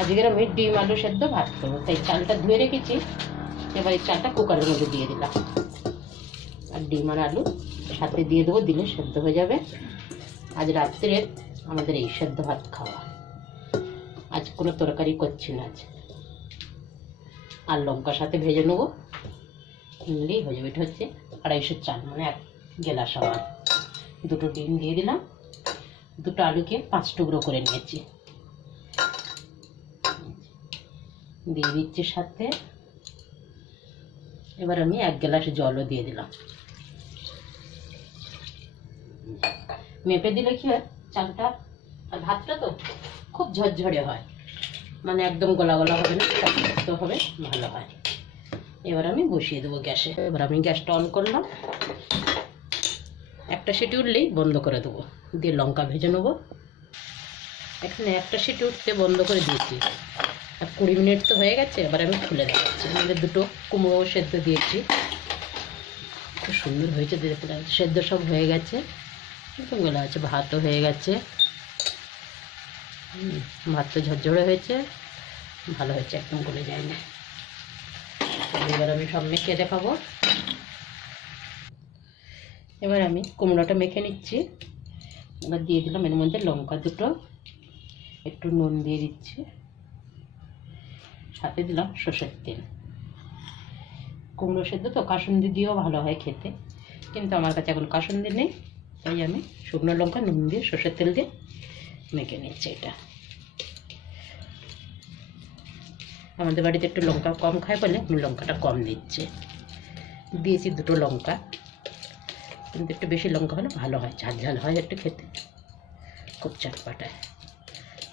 আজকের আমি ডিম আলু সেদ্ধ ভাত করবো, তাই চালটা ধুয়ে রেখেছি। এবার এই চালটা কুকারের মধ্যে দিয়ে দিলাম, আর ডিম আর আলু সাথে দিয়ে দেবো, দিলে সেদ্ধ হয়ে যাবে। আজ রাত্রে আমাদের এই সেদ্ধ ভাত খাওয়া। আজ কোনো তরকারি করছি না, আজ আর লঙ্কার সাথে ভেজে নেবো, নিলেই হয়ে যাবে। এটা হচ্ছে 250 চাল, মানে 1 গ্লাস আমার। 2টো ডিম দিয়ে দিলাম, 2টো আলুকে 5 টুকরো করে নিয়েছি, দিয়ে দিচ্ছি সাথে। এবার আমি 1 গ্লাস জলও দিয়ে দিলাম। মেপে দিলে কি হয়, চালটা আর ভাতটা তো খুব ঝরঝরে হয়, মানে একদম গলা গলা হবে না, শক্ত হবে, ভালো হয়। এবার আমি বসিয়ে দেবো গ্যাসে। এবার আমি গ্যাসটা অন করলাম, একটা সিটি উঠলেই বন্ধ করে দেবো, দিয়ে লঙ্কা ভেজে নেবো। এখানে একটা সিটি উঠতে বন্ধ করে দিয়েছি, আর 20 মিনিট তো হয়ে গেছে। এবার আমি খুলে দেখাচ্ছি। আমাদের 2টো কুমড়ো সেদ্ধ দিয়েছি, খুব সুন্দর হয়েছে, দেখতে সেদ্ধ সব হয়ে গেছে, একদম গলা আছে। ভাতও হয়ে গেছে, ভাত তো ঝরঝরে হয়েছে, ভালো হয়েছে, একদম গলে যায়নি। এবার আমি সব মেখে দেখাবো। এবার আমি কুমড়োটা মেখে নিচ্ছি। এবার দিয়ে দিলাম এর মধ্যে লঙ্কা 2টো, একটু নুন দিয়ে দিচ্ছি, সাথে দিলাম সর্ষের তেল। কুমড়ো সেদ্ধ তো কাসুন্দি দিয়েও ভালো হয় খেতে, কিন্তু আমার কাছে এখন কাসুন্দি নেই, তাই আমি শুকনো লঙ্কা নুন দিয়ে সর্ষের তেল দিয়ে মেখে নিচ্ছি। এটা আমাদের বাড়িতে একটু লঙ্কা কম খায় বলে আমি লঙ্কাটা কম দিচ্ছি। দিয়েছি 2টো লঙ্কা, কিন্তু একটু বেশি লঙ্কা হলে ভালো হয়, ঝাল ঝাল হয় একটু খেতে, খুব চটপাটায়।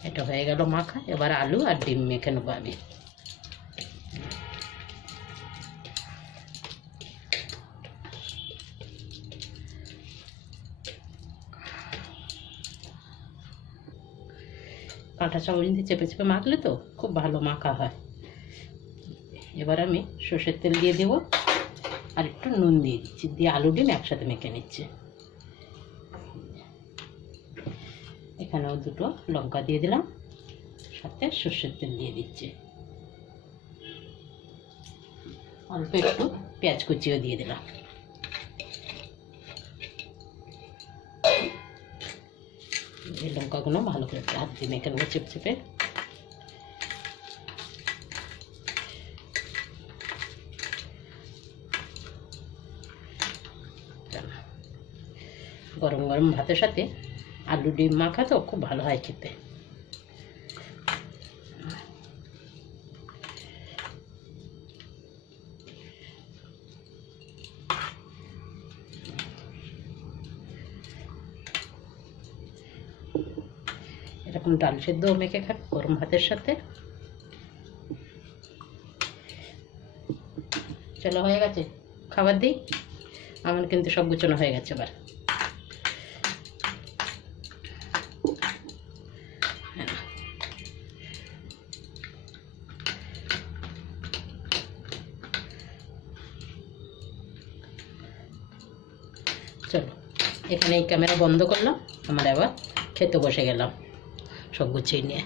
এটা হয়ে গেল মাখা। এবার আলু আর ডিম মেখে নেবো আমি। কাঁটা চামচ দিয়ে চেপে চেপে মাখলে তো খুব ভালো মাখা হয়। এবার আমি সর্ষের তেল দিয়ে দেবো, আর একটু নুন দিয়ে দিচ্ছি, দিয়ে আলু ডিম একসাথে মেখে নিচ্ছি। এখানেও 2টো লঙ্কা দিয়ে দিলাম, সাথে সর্ষের তেল দিয়ে দিচ্ছি, অল্প একটু পেঁয়াজ কুচিও দিয়ে দিলাম। এই লঙ্কাগুলো ভালো করে হাত দিয়ে মেখে নেবো চেপে চেপে। গরম গরম ভাতের সাথে আলু ডিম মাখা তো খুব ভালো হয় খেতে। এরকম ডাল সেদ্ধ মেখে খাবে গরম ভাতের সাথে। চলো, হয়ে গেছে, খাবার দিই। আমার কিন্তু সব গুছানো হয়ে গেছে। এবার চলো, এখানে এই ক্যামেরা বন্ধ করলাম, আমরা আবার খেতে বসে গেলাম সব গুছিয়ে নিয়ে।